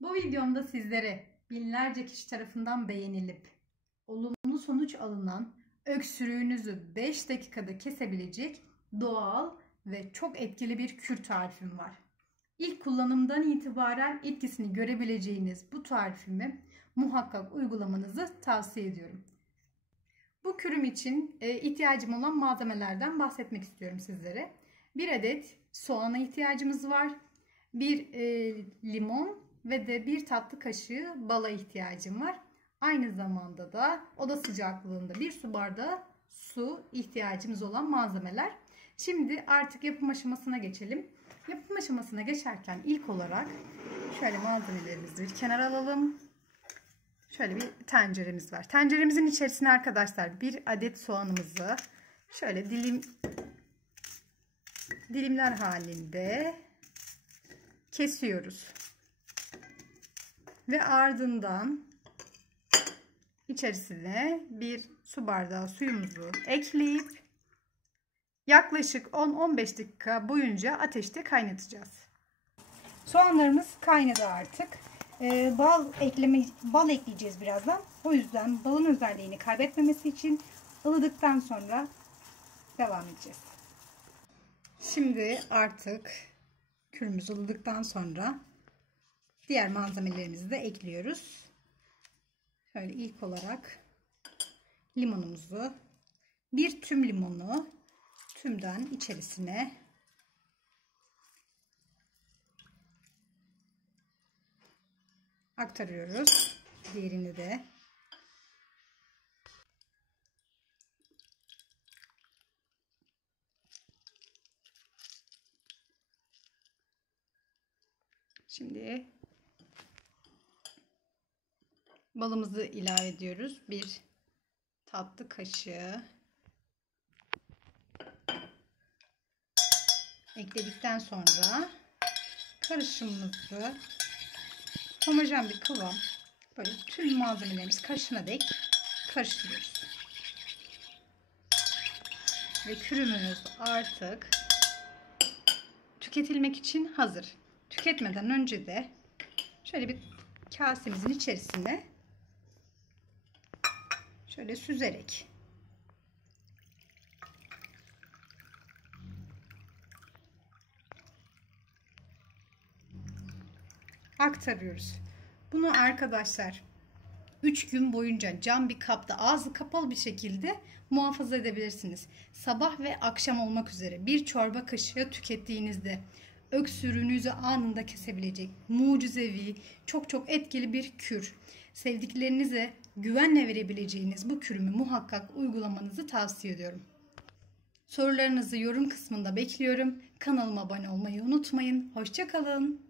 Bu videomda sizlere binlerce kişi tarafından beğenilip olumlu sonuç alınan öksürüğünüzü 5 dakikada kesebilecek doğal ve çok etkili bir kür tarifim var. İlk kullanımdan itibaren etkisini görebileceğiniz bu tarifimi muhakkak uygulamanızı tavsiye ediyorum. Bu kürüm için ihtiyacım olan malzemelerden bahsetmek istiyorum sizlere. 1 adet soğana ihtiyacımız var. 1 limon ve de 1 tatlı kaşığı bala ihtiyacım var. Aynı zamanda da oda sıcaklığında 1 su bardağı su ihtiyacımız olan malzemeler. Şimdi artık yapım aşamasına geçelim. Yapım aşamasına geçerken ilk olarak şöyle malzemelerimizi bir kenara alalım. Şöyle bir tenceremiz var. Tenceremizin içerisine arkadaşlar 1 adet soğanımızı şöyle dilimler halinde kesiyoruz. Ve ardından içerisine 1 su bardağı suyumuzu ekleyip yaklaşık 10-15 dakika boyunca ateşte kaynatacağız. Soğanlarımız kaynadı artık. Bal ekleyeceğiz birazdan. O yüzden balın özelliğini kaybetmemesi için ılıdıktan sonra devam edeceğiz. Şimdi artık kürümüz ılıdıktan sonra diğer malzemelerimizi de ekliyoruz. Şöyle ilk olarak limonumuzu, bir tüm limonu tümden içerisine aktarıyoruz. Diğerini de şimdi balımızı ilave ediyoruz. 1 tatlı kaşığı ekledikten sonra karışımımızı homojen bir kıvam, böyle tüm malzemelerimiz karışana dek karıştırıyoruz. Ve kürümüz artık tüketilmek için hazır. Tüketmeden önce de şöyle bir kasemizin içerisine şöyle süzerek aktarıyoruz. Bunu arkadaşlar 3 gün boyunca cam bir kapta ağzı kapalı bir şekilde muhafaza edebilirsiniz. Sabah ve akşam olmak üzere 1 çorba kaşığı tükettiğinizde öksürüğünüzü anında kesebilecek mucizevi, çok etkili bir kür. Sevdiklerinize güvenle verebileceğiniz bu kürümü muhakkak uygulamanızı tavsiye ediyorum. Sorularınızı yorum kısmında bekliyorum. Kanalıma abone olmayı unutmayın. Hoşça kalın.